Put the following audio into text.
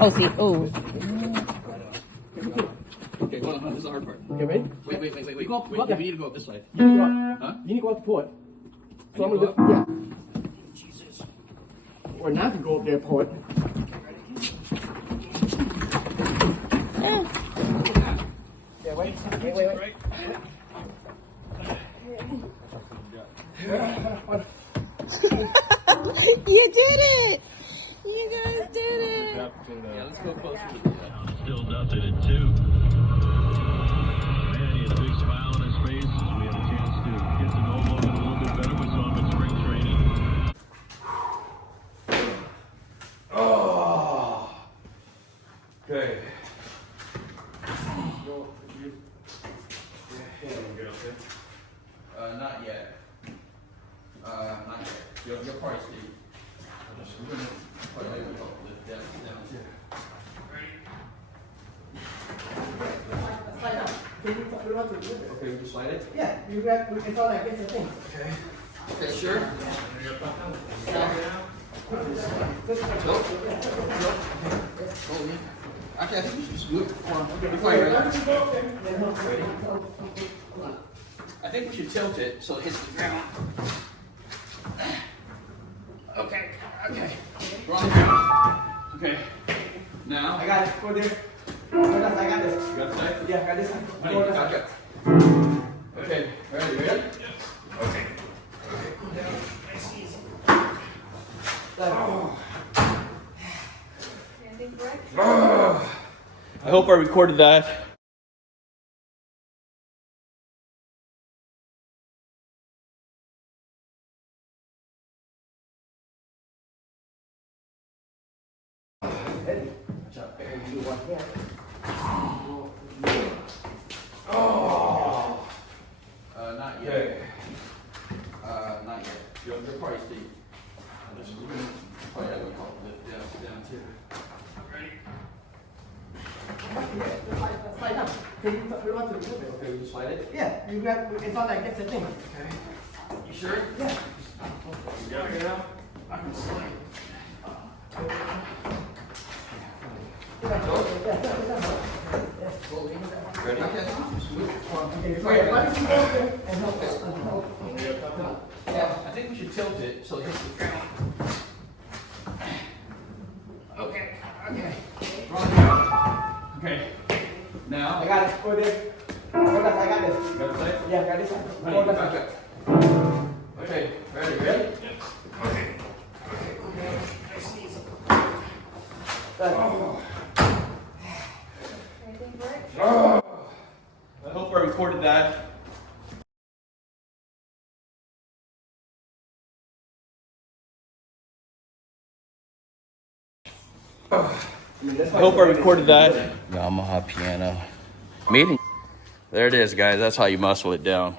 Oh, see. Oh. Okay, hold on. This is the hard part. Okay, ready? Wait. We need to go up this side. You need to go up. Huh? You need to go up the port. So I'm need to gonna go yeah. Jesus. Or not to go up there, port. Yeah, wait. You did it! You guys did it! Yeah, let's go closer to Still nothing in 2. Man, he has a big smile on his face as we have a chance to get to know Logan a little bit better. We saw him in spring training. Oh. Okay. Not yet. Not yet. You're probably Steve. We're gonna probably lift down too. Slide down. Okay, we just slide it? Yeah, you got, it's all like this, I think. Okay. Okay, sure. Nope. Actually, I think we should just do it before you're ready. I think we should tilt it so it hits the ground. Okay. We're on the ground. Okay. Now. I got it. Go there. I got this. You got the side? Yeah, I got this one. Honey, gotcha. Okay. Ready? Okay. I hope I recorded that. Not yet. Not yet. You're probably Steve. We're gonna probably have a couple lift down too. Ready? Slide down. Okay, Okay, we just slide it? yeah, you got, it's all like this, I think. Okay. You sure? Yeah. You got it now? I can slide. Ready? Yeah, I think we should tilt it so it hits the ground. Okay. We're on the ground. Okay. Now. I got it. Go there. I got this. You got the side? Yeah, I got this one. Honey, back up. Okay, ready? Okay. Oh. I hope I recorded that. I hope I recorded that. Yamaha piano. Meeting. There it is, guys. That's how you muscle it down.